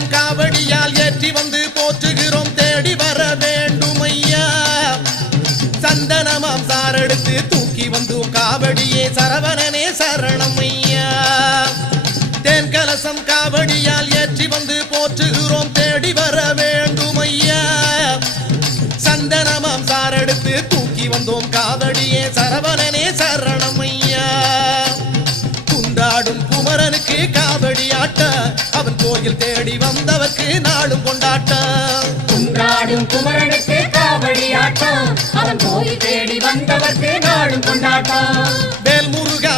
கலசம் காவடியால் ஏற்றி வந்து போற்றுகிறோம் தேடி வர வேண்டும் ஐயா சந்தனமாம் சாரெடுத்து தூக்கி வந்தோம் காவடியே சரவணனே சரணம் ஐயா தேன் கலசம் காவடியால் ஏற்றி வந்து போற்றுகிறோம் தேடி வர வேண்டும் ஐயா சந்தனமாம் சாரெடுத்து தூக்கி வந்தோம் காவடியே சரவணனே சரணம் ஐயா குண்டாடும் குமரனுக்கு காவடி ஆட்ட அவன் கோயில் தேடி வந்தவர்க்கு நாளும் கொண்டாட்ட குன்றாடும் குமரனுக்கு காவடி ஆட்டம் அவன் கோயில் தேடி வந்தவர்க்கு நாளும் கொண்டாட்டம் வேல் முருகா